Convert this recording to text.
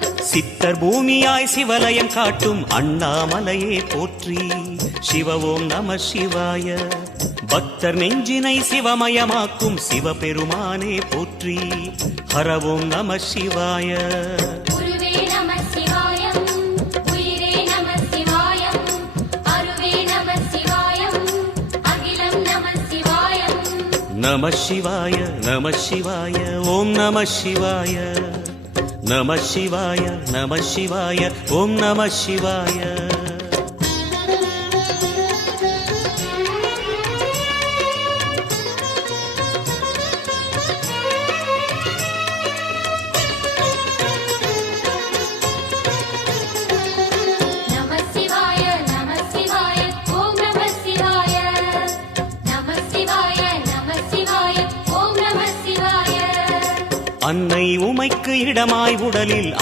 சித்தர் பூமியாய் சிவலயம் காட்டும் அண்ணாமலையே போற்றி. சிவ ஓம் நம சிவாய. பக்தர் நெஞ்சினை சிவமயமாக்கும் சிவபெருமானே போற்றி. ஹர ஓம் நம சிவாய. நம சிவாய நம சிவாய ஓம் நம சிவாய. நம சிவாய நம சிவாய ஓம் நம சிவாய. அன்னை உமைக்கு இடமாய் உடலில்